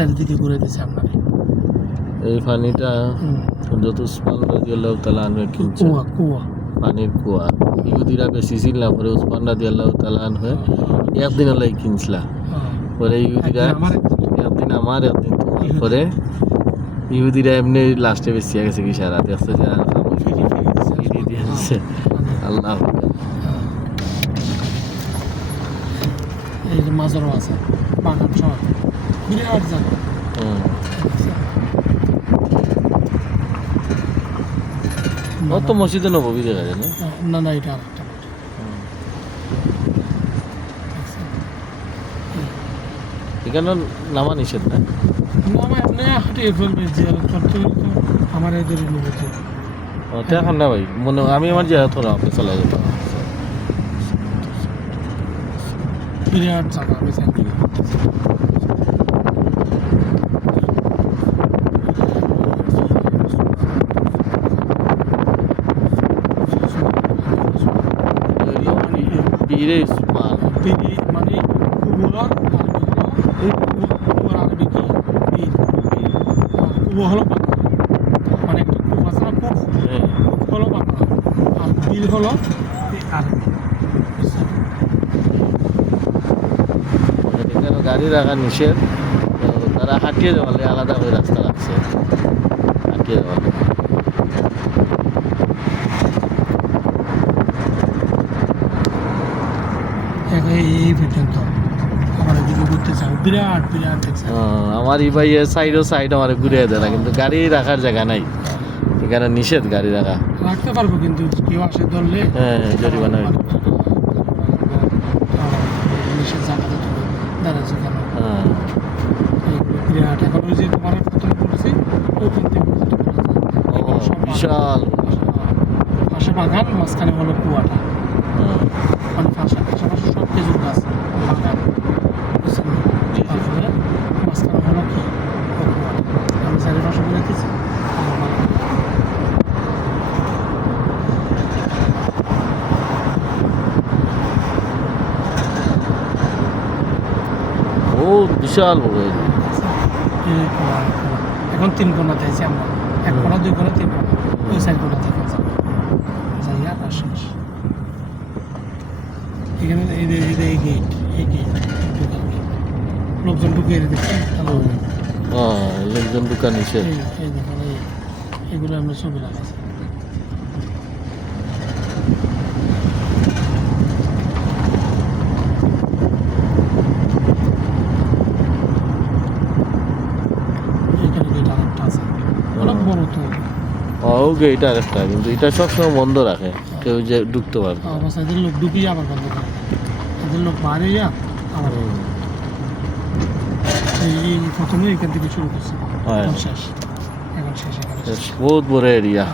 চারিদিকে ঘুরে দিচ্ছে আপনার এই পানিটা যত উসমান রাদিয়াল্লাহু তাআলা আনহু কিনছে কুয়া পানির কুয়া ইহুদিরা বেশি ছিল না পরে উসমান রাদিয়াল্লাহু তাআলা আনহু একদিন লাই কিনছিলা পরে ইহুদিরা একদিন আমার একদিন তোমার পরে ইহুদিরা এমনি লাস্টে বেশি গেছে কি সারা দেখছে যে আর ফিরি দিয়েছে আল্লাহ এই যে মাজারও আছে বাগান সব বিরাট জায়গা ও তো মসজিদে নববী দেখা যায় না না এটা আরেকটা এখানে নামা নিষেধ না নামা এমনি হাঁটিয়ে ফেলবে জিয়ারত করতে আমার এদের অনুভূতি এখন না ভাই মনে আমি আমার জিয়ারত হলাম আপনি চলে যাবো বিরাট জায়গা আমি জানি পীরে উসমান পীরে মানে কুবুর এই কুবুর আরবি কি পীর আর কুবু হলো বাংলা মানে একটা কুব আছে না কুব হলো বাংলা আর পীর হলো আরবি এখানে গাড়ি রাখা নিষেধ তারা হাঁটিয়ে যাওয়ালে আলাদা হয়ে রাস্তা রাখছে হাঁটিয়ে যাওয়ালে এই পর্যন্ত আমার এদিকে ঘুরতে চাও বিরাট বিরাট দেখছে আমার এই ভাইয়ের সাইড আমার ঘুরিয়ে দেয় না কিন্তু গাড়ি রাখার জায়গা নাই এখানে নিষেধ গাড়ি রাখা রাখতে পারবো কিন্তু কেউ আসে ধরলে হ্যাঁ জরিমানা হইল নিষেধ জায়গাতে দাঁড়াচ্ছে কেন বিরাট এখন ওই যে তোমার প্রথমে বলেছি ওইখান থেকে বিশাল পাশে বাগান মাঝখানে হলো কুয়াটা মানে পাশাপাশি সব খেজুর গাছ বাগান তারপরে মাঝখানে হলো কি আমি চারিপাশে বলে দিচ্ছি ও বিশাল বড় এখন 3 কোণা দিয়েছি আমরা 1 কোণা 2 কোণা 3 কোণা ওই 4 কোণা থেকে যাইয়া আর শেষ এখানে এই গেট লোকজন ঢুকে দেখছেন লোকজন দোকান নিষেধ এই দেখেন এগুলো আমরা ছবি লাগাচ্ছি গেট আর একটা কিন্তু এটা সবসময় বন্ধ রাখে কেউ যে ঢুকতে পারবে এদের লোক ঢুকিয়ে আবার বন্ধ করে এদের লোক বাইরে যা আবার এই প্রথমে এখান থেকে শুরু করছে এখন শেষ বহুত বড় এরিয়া